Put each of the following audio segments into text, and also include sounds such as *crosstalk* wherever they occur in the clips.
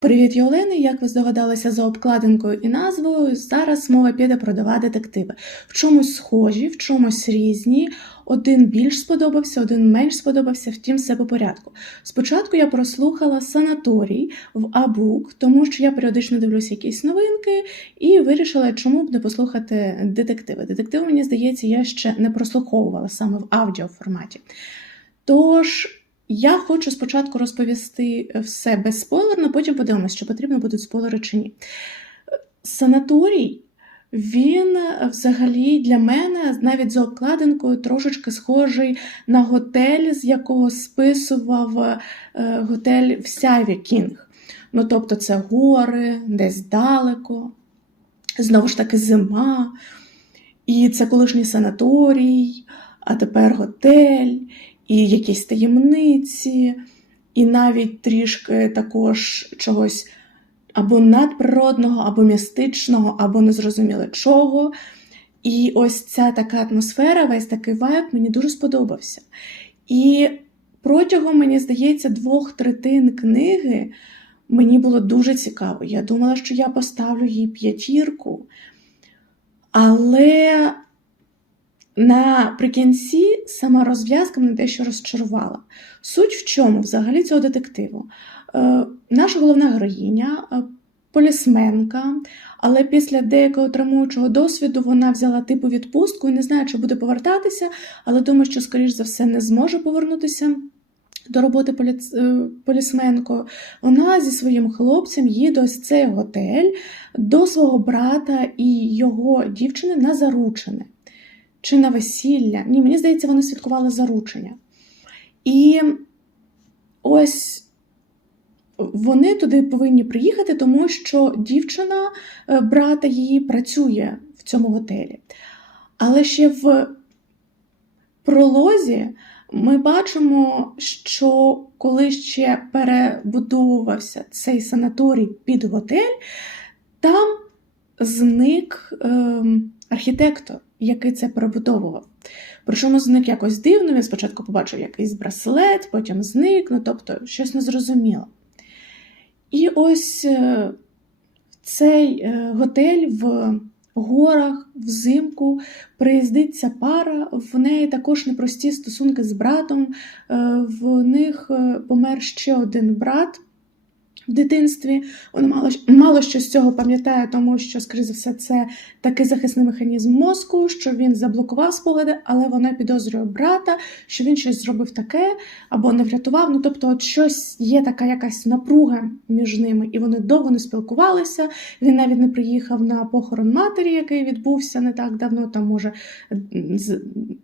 Привіт, я. Як ви здогадалися за обкладинкою і назвою, зараз мова піде про два детективи. В чомусь схожі, в чомусь різні. Один більш сподобався, один менш сподобався, втім, все по порядку. Спочатку я прослухала санаторій в Абук, тому що я періодично дивлюся якісь новинки і вирішила, чому б не послухати детективи. Детективи, мені здається, я ще не прослуховувала саме в аудіоформаті. Тож. Я хочу спочатку розповісти все безспойлерно, потім подивимося, чи потрібно будуть спойлери чи ні. Санаторій, він взагалі для мене, навіть за обкладинкою, трошечки схожий на готель, з якого списував е, готель в Сяві Кінг. Ну, тобто, це гори, десь далеко, знову ж таки, зима, і це колишній санаторій, а тепер готель і якісь таємниці, і навіть трішки також чогось або надприродного, або містичного, або незрозуміло чого. І ось ця така атмосфера, весь такий вайб мені дуже сподобався. І протягом, мені здається, двох третин книги мені було дуже цікаво. Я думала, що я поставлю їй п'ятірку. Але Наприкінці сама розв'язка мене дещо розчарувала. Суть в чому взагалі цього детективу? Е, наша головна героїня, е, полісменка, але після деякого травмуючого досвіду вона взяла типу відпустку і не знає, чи буде повертатися, але думає, що, скоріш за все, не зможе повернутися. До роботи. Е, полісменкою, вона зі своїм хлопцем їде ось цей готель до свого брата і його дівчини на заручене чи на весілля. Ні, мені здається, вони святкували заручення. І ось вони туди повинні приїхати, тому що дівчина е, брата її працює в цьому готелі. Але ще в пролозі ми бачимо, що коли ще перебудовувався цей санаторій під готель, там зник е, архітектор який це перебудовував. Причому зник якось дивно, він спочатку побачив якийсь браслет, потім зник, ну тобто щось незрозуміло. І ось е, цей е, готель в горах, взимку приїздиться пара, в неї також непрості стосунки з братом, е, в них помер ще один брат в дитинстві. Вона мало мало що з цього пам'ятає, тому що, скоріше за все, це такий захисний механізм мозку, що він заблокував спогади, але вона підозрює брата, що він щось зробив таке або не врятував. Ну тобто, от щось є така якась напруга між ними, і вони довго не спілкувалися. Він навіть не приїхав на похорон матері, який відбувся не так давно, там може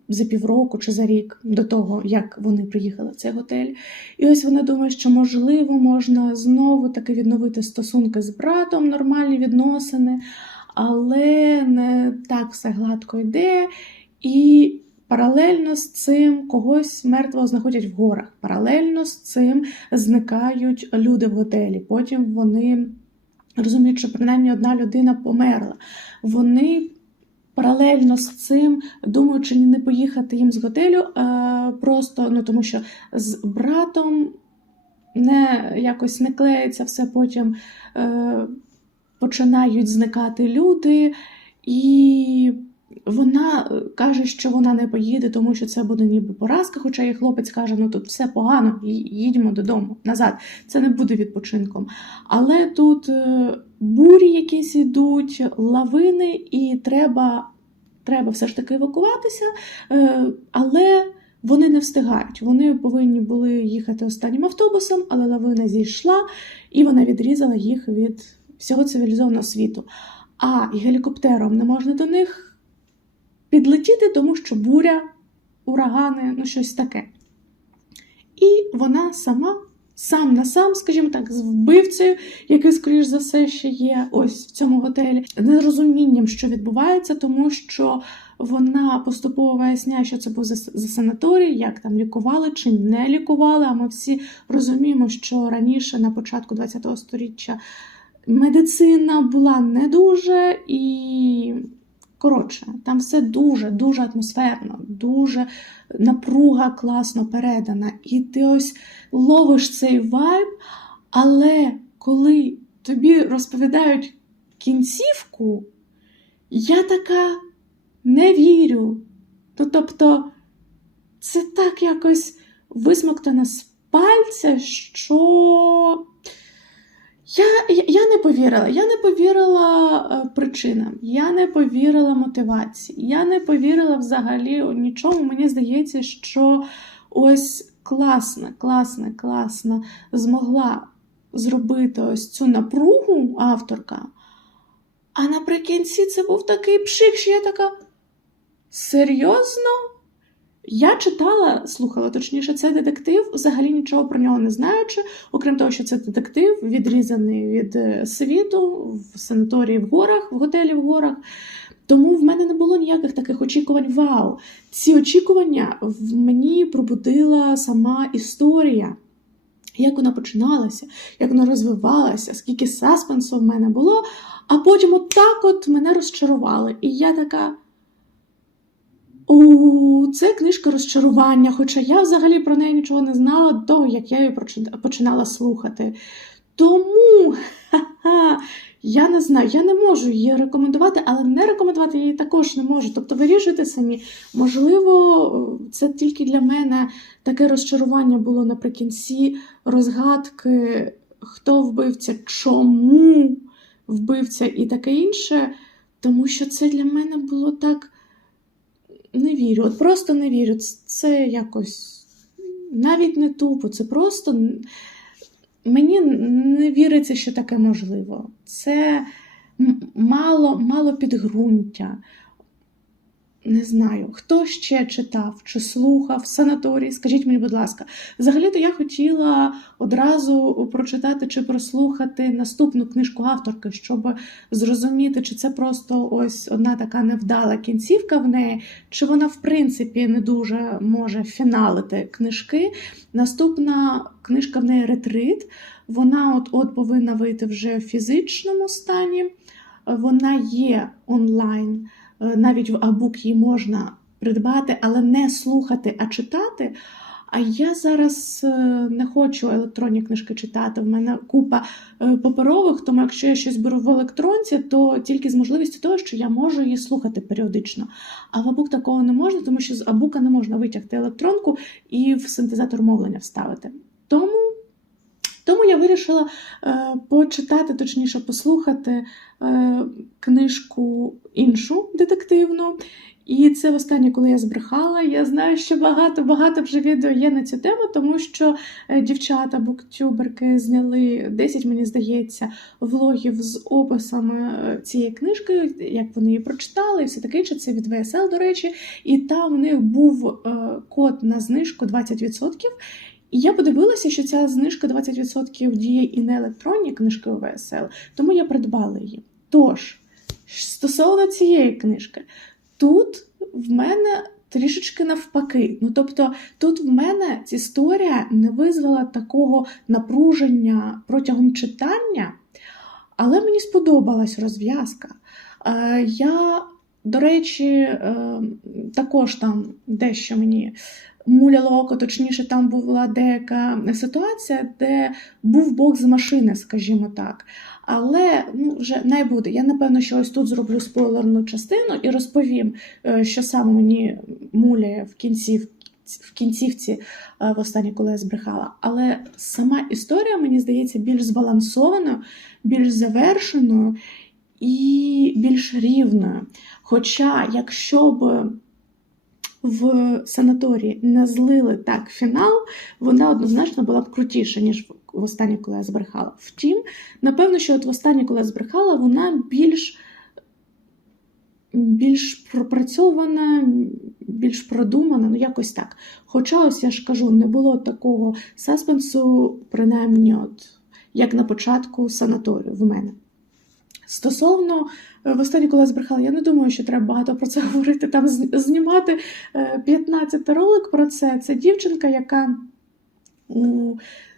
за півроку чи за рік до того, як вони приїхали в цей готель. І ось вона думає, що можливо можна знову знову таки відновити стосунки з братом, нормальні відносини, але не так все гладко йде. І паралельно з цим когось мертвого знаходять в горах. Паралельно з цим зникають люди в готелі. Потім вони розуміють, що принаймні одна людина померла. Вони. Паралельно з цим думають, чи не поїхати їм з готелю, просто ну тому що з братом не якось не клеїться, все потім е, починають зникати люди, і вона каже, що вона не поїде, тому що це буде ніби поразка. Хоча її хлопець каже, ну тут все погано, їдьмо додому назад. Це не буде відпочинком. Але тут е, бурі якісь йдуть, лавини, і треба, треба все ж таки евакуватися. Е, але вони не встигають. Вони повинні були їхати останнім автобусом, але лавина зійшла і вона відрізала їх від всього цивілізованого світу. А гелікоптером не можна до них підлетіти, тому що буря, урагани, ну щось таке. І вона сама, сам на сам, скажімо так, з вбивцею, який, скоріш за все, ще є ось в цьому готелі, нерозумінням, що відбувається, тому що вона поступово виясняє, що це був за, санаторій, як там лікували чи не лікували. А ми всі розуміємо, що раніше, на початку ХХ століття, медицина була не дуже і. Коротше, там все дуже-дуже атмосферно, дуже напруга класно передана. І ти ось ловиш цей вайб, але коли тобі розповідають кінцівку, я така не вірю. То, тобто, це так якось висмоктано з пальця, що я, я, я не повірила. Я не повірила е, причинам, я не повірила мотивації, я не повірила взагалі нічому. Мені здається, що ось класна, класна, класна змогла зробити ось цю напругу авторка. А наприкінці це був такий пшик, що я така. Серйозно? Я читала, слухала точніше, це детектив, взагалі нічого про нього не знаючи, окрім того, що це детектив, відрізаний від е, світу, в санаторії в горах, в готелі в горах. Тому в мене не було ніяких таких очікувань. Вау! Ці очікування в мені пробудила сама історія. Як вона починалася, як вона розвивалася, скільки саспенсу в мене було, а потім отак от мене розчарували. І я така. У, це книжка розчарування, хоча я взагалі про неї нічого не знала до того, як я її починала слухати. Тому я не знаю, я не можу її рекомендувати, але не рекомендувати її також не можу. Тобто вирішуйте самі. Можливо, це тільки для мене таке розчарування було наприкінці розгадки, хто вбивця, чому вбивця і таке інше, тому що це для мене було так. Не вірю, от просто не вірю. Це якось навіть не тупо, це просто мені не віриться, що таке можливо. Це мало, мало підґрунтя. Не знаю, хто ще читав чи слухав санаторій, скажіть мені, будь ласка. Взагалі-то я хотіла одразу прочитати чи прослухати наступну книжку авторки, щоб зрозуміти, чи це просто ось одна така невдала кінцівка в неї, чи вона, в принципі, не дуже може фіналити книжки. Наступна книжка в неї ретрит. Вона от-от повинна вийти вже в фізичному стані. Вона є онлайн, навіть в абук її можна придбати, але не слухати, а читати. А я зараз е, не хочу електронні книжки читати. В мене купа е, паперових, тому якщо я щось беру в електронці, то тільки з можливістю того, що я можу її слухати періодично. А в абук такого не можна, тому що з абука не можна витягти електронку і в синтезатор мовлення вставити. Тому, тому я вирішила е, почитати, точніше, послухати е, книжку іншу детективну. І це востаннє, коли я збрехала. Я знаю, що багато-багато вже відео є на цю тему, тому що е, дівчата, буктюберки зняли 10, мені здається, влогів з описами цієї книжки, як вони її прочитали, і все таке інше. Це від ВСЛ, до речі. І там в них був код на знижку 20%. І я подивилася, що ця знижка 20% діє і на електронні книжки у ВСЛ, тому я придбала її. Тож, стосовно цієї книжки, тут в мене трішечки навпаки. Ну, тобто, тут в мене ця історія не визвала такого напруження протягом читання, але мені сподобалась розв'язка. Е, Я, до речі, е, також там дещо мені муляло око, точніше, там була деяка ситуація, де був Бог з машини, скажімо так. Але ну, вже не буде. Я напевно, що ось тут зроблю спойлерну частину і розповім, е, що саме мені муляє в кінці. В кінцівці е, востаннє, коли я збрехала. Але сама історія, мені здається, більш збалансованою, більш завершеною і більш рівною. Хоча, якщо б в санаторії не злили так фінал, вона однозначно була б крутіша, ніж в останнє, коли я збрехала. Втім, напевно, що от в останнє, коли я збрехала, вона більш більш пропрацьована, більш продумана, ну якось так. Хоча, ось я ж кажу, не було такого саспенсу, принаймні, от, як на початку санаторію в мене. Стосовно е, в останнє, коли я збрехала, я не думаю, що треба багато про це *laughs* говорити. Там знімати е, 15 ролик про це. Це дівчинка, яка у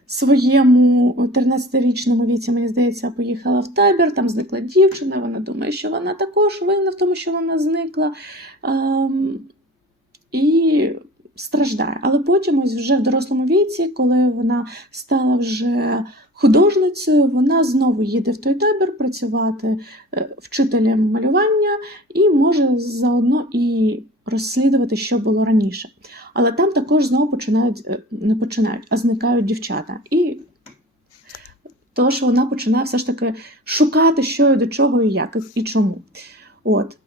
своєму 13-річному віці, мені здається, поїхала в табір, там зникла дівчина. Вона думає, що вона також винна в тому, що вона зникла. Ем, і страждає. Але потім, ось вже в дорослому віці, коли вона стала вже художницею, вона знову їде в той табір працювати е, вчителем малювання і може заодно і розслідувати, що було раніше. Але там також знову починають, е, не починають, а зникають дівчата. І то, що вона починає все ж таки шукати, що і до чого, і як, і чому. От.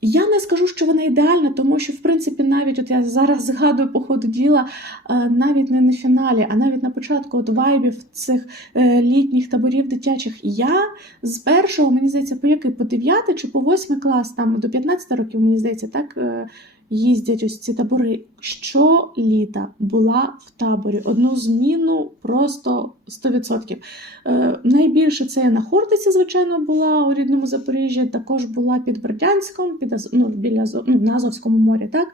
Я не скажу, що вона ідеальна, тому що, в принципі, навіть от я зараз згадую по ходу діла, е, навіть не на фіналі, а навіть на початку от вайбів цих е, літніх таборів дитячих. Я з першого, мені здається, по який по 9 чи по 8 клас, там до 15 років, мені здається, так е, їздять ось ці табори. Щоліта була в таборі. Одну зміну просто 100%. Е, найбільше це на Хортиці, звичайно, була у рідному Запоріжжі, також була під Бердянськом, під Аз- ну, біля ну, на Азовському морі, так?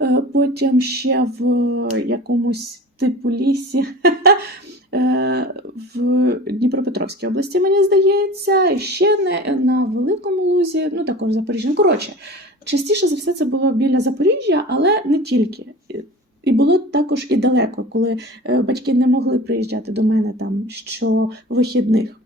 Е, потім ще в якомусь типу лісі. *laughs* е, В Дніпропетровській області, мені здається, і ще не на Великому Лузі, ну також Запоріжжя. Ну, коротше, частіше за все це було біля Запоріжжя, але не тільки. І було також і далеко, коли е, батьки не могли приїжджати до мене там щовихідних.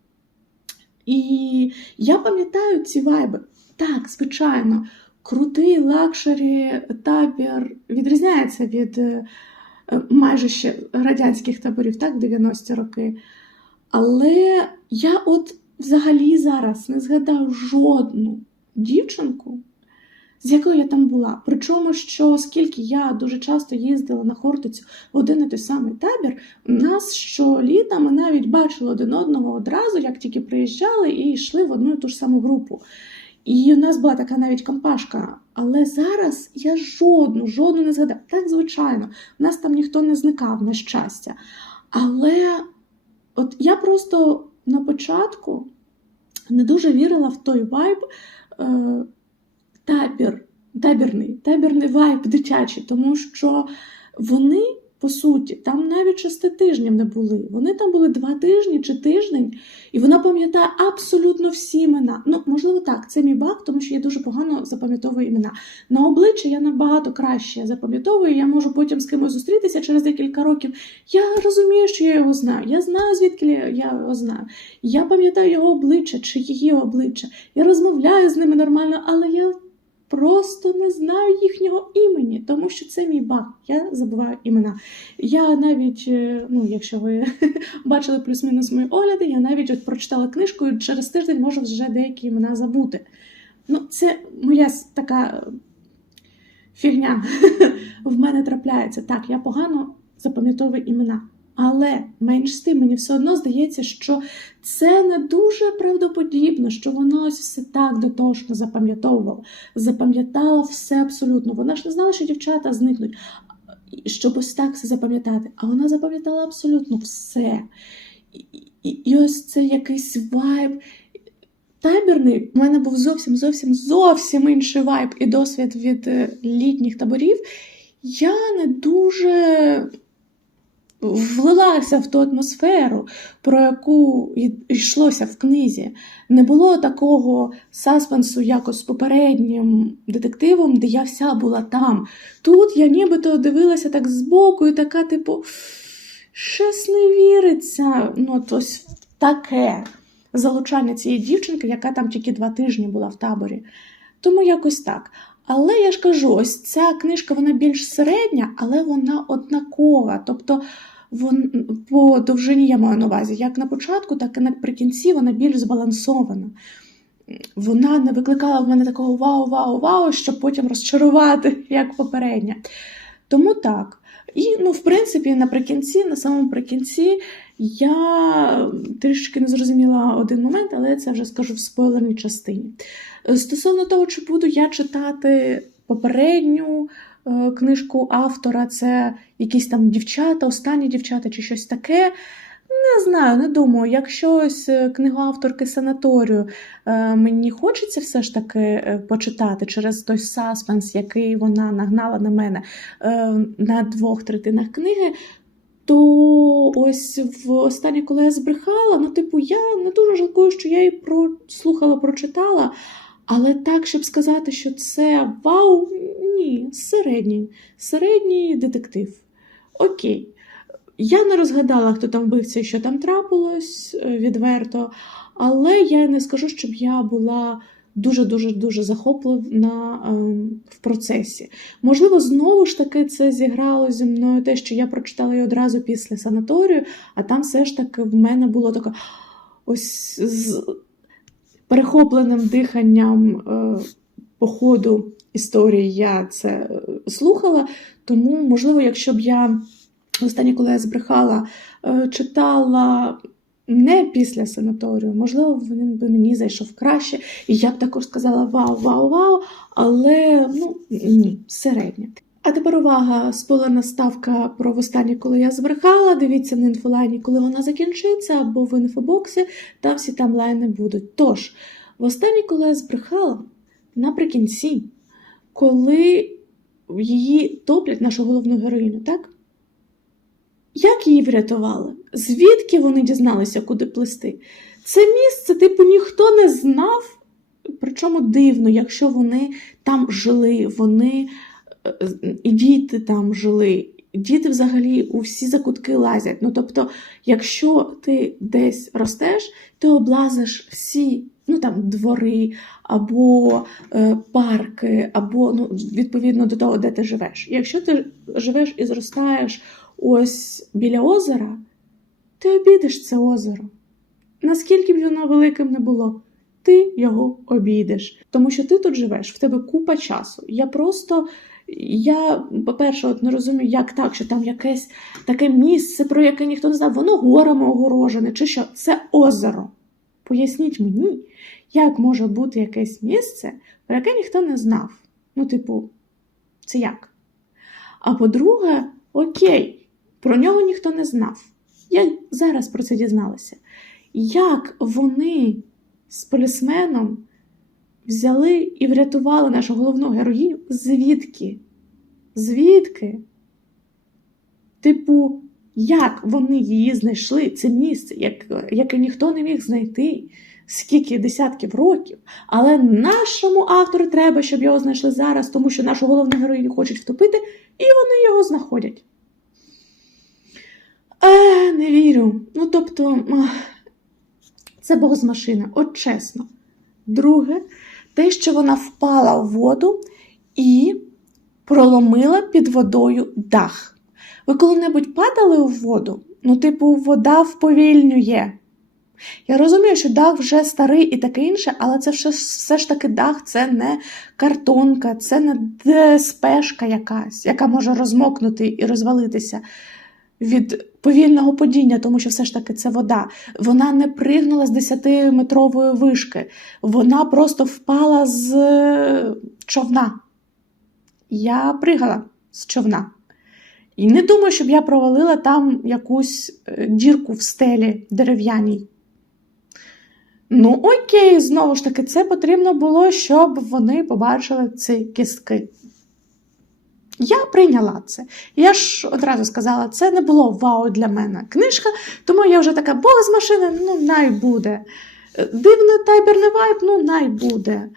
І я пам'ятаю ці вайби. Так, звичайно, крутий лакшері табір відрізняється від е, майже ще радянських таборів, так, 90-ті роки. Але я от взагалі зараз не згадаю жодну дівчинку, з якою я там була. Причому, що оскільки я дуже часто їздила на Хортицю в один і той самий табір, нас щоліта ми навіть бачили один одного одразу, як тільки приїжджали і йшли в одну і ту ж саму групу. І у нас була така навіть компашка. Але зараз я жодну, жодну не згадаю. Так, звичайно, у нас там ніхто не зникав, на щастя. Але от я просто на початку не дуже вірила в той вайб е, табір, табірний, табірний вайб дитячий, тому що вони, по суті, там навіть шести тижнів не були. Вони там були два тижні чи тиждень, і вона пам'ятає абсолютно всі імена. Ну, можливо, так, це мій баг, тому що я дуже погано запам'ятовую імена. На обличчя я набагато краще запам'ятовую, я можу потім з кимось зустрітися через декілька років. Я розумію, що я його знаю. Я знаю, звідки я його знаю. Я пам'ятаю його обличчя чи її обличчя. Я розмовляю з ними нормально, але я просто не знаю їхнього імені, тому що це мій баг. Я забуваю імена. Я навіть, е, ну, якщо ви *laughs* бачили плюс-мінус мої огляди, я навіть от прочитала книжку і через тиждень можу вже деякі імена забути. Ну, це моя така е, фігня *laughs* в мене трапляється. Так, я погано запам'ятовую імена. Але менш з тим мені все одно здається, що це не дуже правдоподібно, що вона ось все так дотошно запам'ятовувала. Запам'ятала все абсолютно. Вона ж не знала, що дівчата зникнуть, щоб ось так все запам'ятати. А вона запам'ятала абсолютно все. І, і, і ось це якийсь вайб. Табірний у мене був зовсім зовсім зовсім інший вайб і досвід від е, літніх таборів. Я не дуже влилася в ту атмосферу, про яку йшлося в книзі. Не було такого саспенсу, як з попереднім детективом, де я вся була там. Тут я нібито дивилася так збоку, і така, типу, щось не віриться. Ну, ось таке залучання цієї дівчинки, яка там тільки два тижні була в таборі. Тому якось так. Але я ж кажу, ось ця книжка вона більш середня, але вона однакова. Тобто вон, по довжині я маю на увазі, як на початку, так і наприкінці вона більш збалансована. Вона не викликала в мене такого вау-вау-вау, щоб потім розчарувати, як попередня. Тому так. І, ну, в принципі, наприкінці, на самому прикінці, я трішки не зрозуміла один момент, але це вже скажу в спойлерній частині. Е, Стосовно того, чи буду я читати попередню е, книжку автора, це якісь там дівчата, останні дівчата чи щось таке. Не знаю, не думаю. Якщо ось е, книгу авторки санаторію мені хочеться все ж таки почитати через той саспенс, який вона нагнала на мене на двох третинах книги. То ось в останнє, коли я збрехала, ну, типу, я не дуже жалкую, що я її прослухала, прочитала. Але так, щоб сказати, що це вау, ні, середній, середній детектив. Окей. Я не розгадала, хто там вбивця і що там трапилось е, відверто, але я не скажу, щоб я була дуже-дуже дуже захоплена ем, в процесі. Можливо, знову ж таки це зіграло зі мною те, що я прочитала її одразу після санаторію, а там все ж таки в мене було таке ось з перехопленим диханням е, по ходу історії я це е, слухала. Тому, можливо, якщо б я останнє, коли я збрехала, е, читала не після санаторію, можливо, він би мені зайшов краще, і я б також сказала вау, вау, вау, але ну ні, середня. А тепер увага, спойлерна ставка про востаннє, коли я збрехала. Дивіться на інфолайні, коли вона закінчиться, або в інфобоксі, там всі тамлайни будуть. Тож, востаннє, коли я збрехала, наприкінці, коли її топлять нашу головну героїню, так? Як її врятували? Звідки вони дізналися, куди плисти? Це місце, типу, ніхто не знав. Причому дивно, якщо вони там жили, вони е, і діти там жили. Діти взагалі у всі закутки лазять. Ну тобто, якщо ти десь ростеш, ти облазиш всі ну там двори або е, парки, або ну, відповідно до того, де ти живеш. Якщо ти живеш і зростаєш ось біля озера, ти обійдеш це озеро. Наскільки б воно великим не було, ти його обійдеш. Тому що ти тут живеш, в тебе купа часу. Я просто, я, по-перше, от не розумію, як так, що там якесь таке місце, про яке ніхто не знав, воно горами огорожене, чи що? Це озеро. Поясніть мені, як може бути якесь місце, про яке ніхто не знав. Ну, типу, це як? А по-друге, окей, про нього ніхто не знав. Я зараз про це дізналася. Як вони з полісменом взяли і врятували нашу головну героїню? Звідки? Звідки? Типу, як вони її знайшли, це місце, як, яке ніхто не міг знайти, скільки десятків років. Але нашому автору треба, щоб його знайшли зараз, тому що нашу головну героїню хочуть втопити, і вони його знаходять. Е, не вірю. Ну, тобто, це Бог з машини, от чесно. Друге, те, що вона впала в воду і проломила під водою дах. Ви коли-небудь падали у воду? Ну, типу, вода вповільнює. Я розумію, що дах вже старий і таке інше, але це все, все ж таки дах, це не картонка, це не ДСПшка якась, яка може розмокнути і розвалитися від повільного падіння, тому що все ж таки це вода. Вона не пригнула з 10-метрової вишки, вона просто впала з човна. Я пригала з човна. І не думаю, щоб я провалила там якусь е, дірку в стелі дерев'яній. Ну, окей, знову ж таки, це потрібно було, щоб вони побачили ці кістки. Я прийняла це. Я ж одразу сказала, це не було вау для мене книжка, тому я вже така Бог з машини, ну най буде. Дивний тайберний вайб, ну най буде.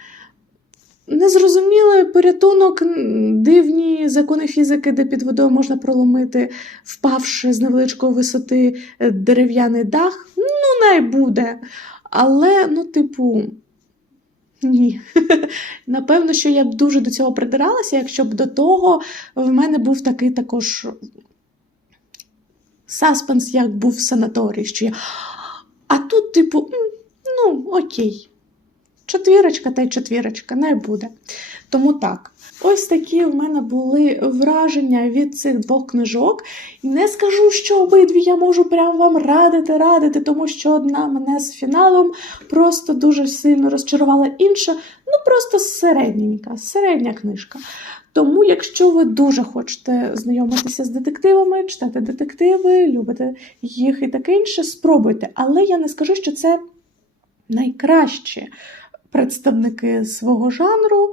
Незрозумілий порятунок, дивні закони фізики, де під водою можна проломити, впавши з невеличкої висоти е, дерев'яний дах, ну, най буде. Але, ну, типу, ні. *laughs* Напевно, що я б дуже до цього придиралася, якщо б до того в мене був такий також саспенс, як був в санаторії. що я... А тут, типу, ну, окей. Четвірочка та й четвірочка, не буде. Тому так. Ось такі в мене були враження від цих двох книжок. І не скажу, що обидві я можу прям вам радити, радити, тому що одна мене з фіналом просто дуже сильно розчарувала інша, ну просто середненька, середня книжка. Тому, якщо ви дуже хочете знайомитися з детективами, читати детективи, любите їх і таке інше, спробуйте. Але я не скажу, що це найкращі представники свого жанру.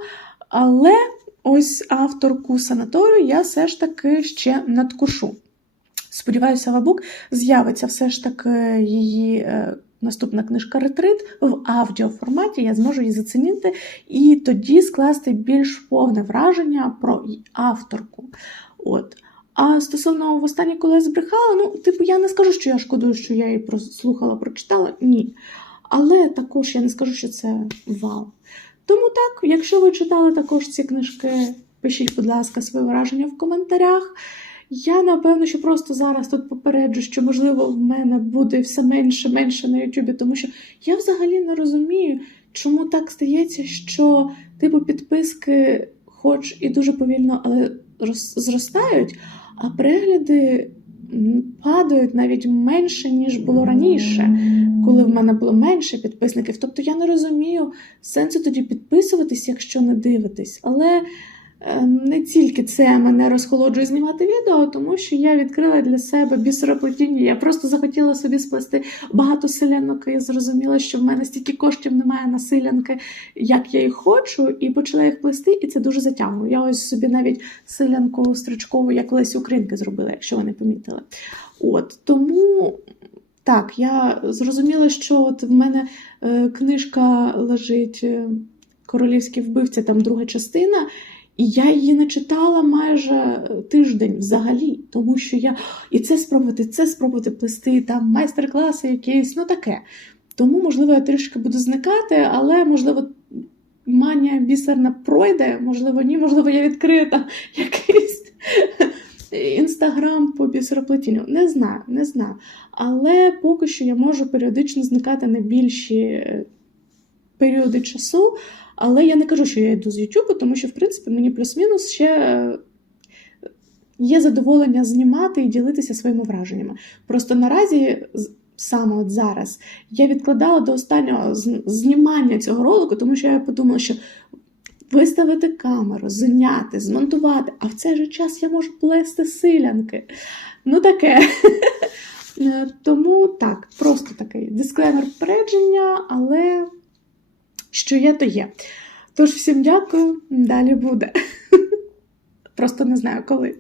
Але ось авторку санаторію я все ж таки ще надкушу. Сподіваюся, Вабук з'явиться все ж таки її е, наступна книжка Ретрит в аудіоформаті. Я зможу її зацінити і тоді скласти більш повне враження про авторку. От. А стосовно востаннє, коли я збрехала, ну, типу, я не скажу, що я шкодую, що я її прослухала, прочитала. Ні. Але також я не скажу, що це вау. Тому так, якщо ви читали також ці книжки, пишіть, будь ласка, свої враження в коментарях. Я напевно, що просто зараз тут попереджу, що можливо в мене буде все менше менше на Ютубі, тому що я взагалі не розумію, чому так стається, що типу підписки, хоч і дуже повільно, але роз- зростають, а перегляди падають навіть менше, ніж було раніше, коли в мене було менше підписників. Тобто я не розумію сенсу тоді підписуватись, якщо не дивитись. Але не тільки це мене розхолоджує знімати відео, тому що я відкрила для себе бісероплетіння. Я просто захотіла собі сплести багато селянок, і зрозуміла, що в мене стільки коштів немає на селянки, як я їх хочу, і почала їх плести, і це дуже затягнуло. Я ось собі навіть селянку стрічкову, як Лесі Українки зробила, якщо ви не помітили. От тому. Так, я зрозуміла, що от в мене е, книжка лежить е, Королівський вбивця, там друга частина, і я її не читала майже тиждень взагалі, тому що я і це спробувати, це спробувати плести, там майстер-класи якісь, ну таке. Тому, можливо, я трішки буду зникати, але можливо. Манія бісерна пройде, можливо, ні, можливо, я відкрию там *laughs* якийсь інстаграм по бісероплетінню. Не знаю, не знаю. Але поки що я можу періодично зникати на більші е, періоди часу. Але я не кажу, що я йду з Ютубу, тому що, в принципі, мені плюс-мінус ще е, є задоволення знімати і ділитися своїми враженнями. Просто наразі, саме от зараз, я відкладала до останнього знімання цього ролику, тому що я подумала, що виставити камеру, зняти, змонтувати, а в цей же час я можу плести силянки. Ну таке. *laughs* Е, Тому так, просто такий дисклеймер попередження, але що є, то є. Тож всім дякую, далі буде. *laughs* Просто не знаю коли.